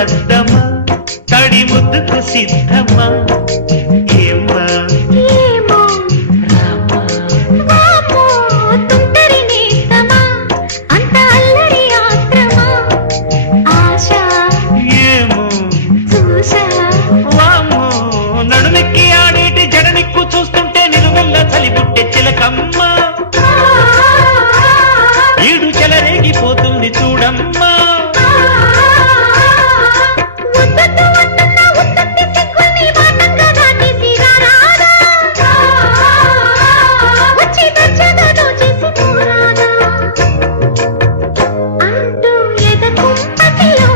అద్దమా తడి ముద్దుకు సిద్ధమా ఏమ్మా నడుమెక్కి ఆడేటి జడనిక్కు చూస్తుంటే నిలువెల్ల చలిబుట్టే చిలకమ్మా ఈడు చెలరేగిపోతుంది చూడమ్మా అంటూ ఎదకుంపటిలో